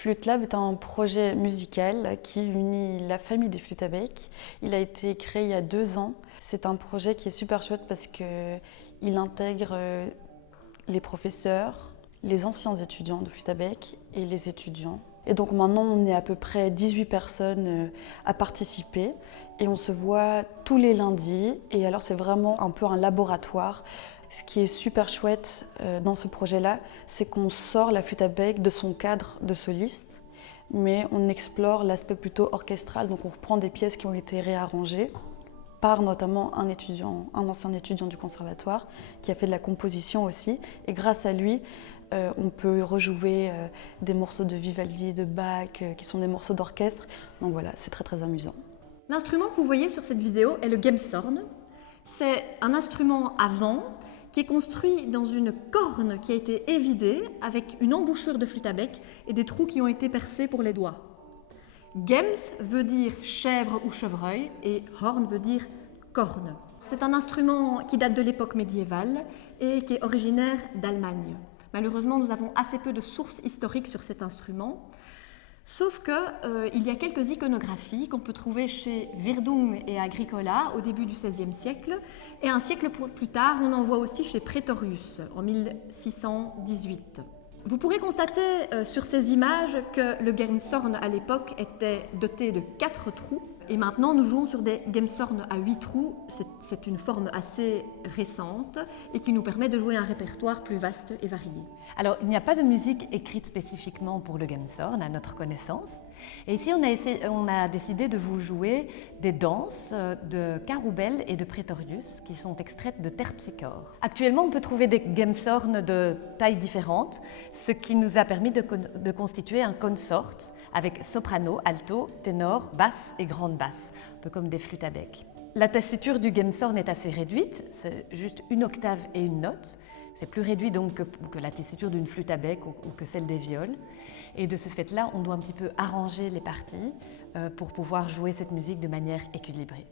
Flûte Lab est un projet musical qui unit la famille des flûtes à bec. Il a été créé il y a 2 ans. C'est un projet qui est super chouette parce qu'il intègre les professeurs, les anciens étudiants de flûte à bec et les étudiants. Et donc maintenant, on est à peu près 18 personnes à participer et on se voit tous les lundis. Et alors, c'est vraiment un peu un laboratoire. Ce qui est super chouette dans ce projet-là, c'est qu'on sort la flûte à bec de son cadre de soliste, mais on explore l'aspect plutôt orchestral. Donc on reprend des pièces qui ont été réarrangées par notamment un ancien étudiant du conservatoire qui a fait de la composition aussi. Et grâce à lui, on peut rejouer des morceaux de Vivaldi, de Bach, qui sont des morceaux d'orchestre. Donc voilà, c'est très très amusant. L'instrument que vous voyez sur cette vidéo est le Gemshorn. C'est un instrument à vent qui est construit dans une corne qui a été évidée avec une embouchure de flûte à bec et des trous qui ont été percés pour les doigts. Gems veut dire chèvre ou chevreuil et horn veut dire corne. C'est un instrument qui date de l'époque médiévale et qui est originaire d'Allemagne. Malheureusement, nous avons assez peu de sources historiques sur cet instrument. Sauf qu'il y a quelques iconographies qu'on peut trouver chez Wirdung et Agricola au début du XVIe siècle. Et un siècle plus tard, on en voit aussi chez Praetorius en 1618. Vous pourrez constater sur ces images que le Gemshorn à l'époque était doté de 4 trous. Et maintenant, nous jouons sur des Gemshorn à 8 trous. C'est une forme assez récente et qui nous permet de jouer un répertoire plus vaste et varié. Alors, il n'y a pas de musique écrite spécifiquement pour le Gemshorn, à notre connaissance. Et ici, on a décidé de vous jouer des danses de Caroubel et de Praetorius, qui sont extraites de Terpsichore. Actuellement, on peut trouver des Gemshorn de tailles différentes, ce qui nous a permis de constituer un consort avec soprano, alto, ténor, basse et grande basse, un peu comme des flûtes à bec. La tessiture du Gemshorn est assez réduite, c'est juste une octave et une note. C'est plus réduit donc que la tessiture d'une flûte à bec ou que celle des viols. Et de ce fait-là, on doit un petit peu arranger les parties pour pouvoir jouer cette musique de manière équilibrée.